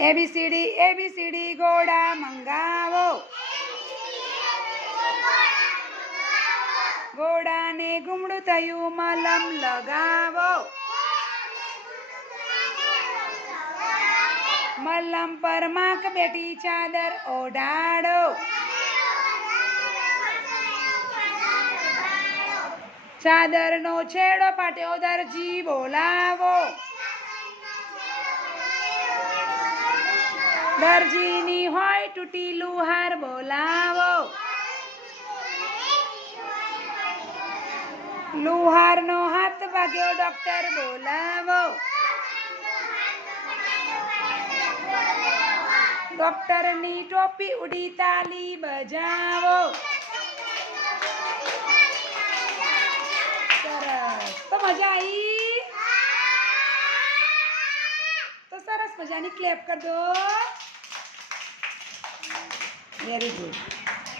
ABCD ABCD ઘોડા મંગાવો. ઘોડાને ગુમડું થયું, મલમ લગાવો. મલમ પર માક બેટી ચાદર ઓઢાડો. ચાદરનો છેડો પાટ્યો દરજી બોલાવો. દરજીની હોય તૂટી લુહાર બોલાવો લુહારનો હાથ ભાગ્યો ડોક્ટર બોલાવો ડોક્ટરની ટોપી ઉડી તાલી બજાવો સરસ તો મજા આવી તો સરસ મજાની ક્લેપ કર દો વેરી ગુડ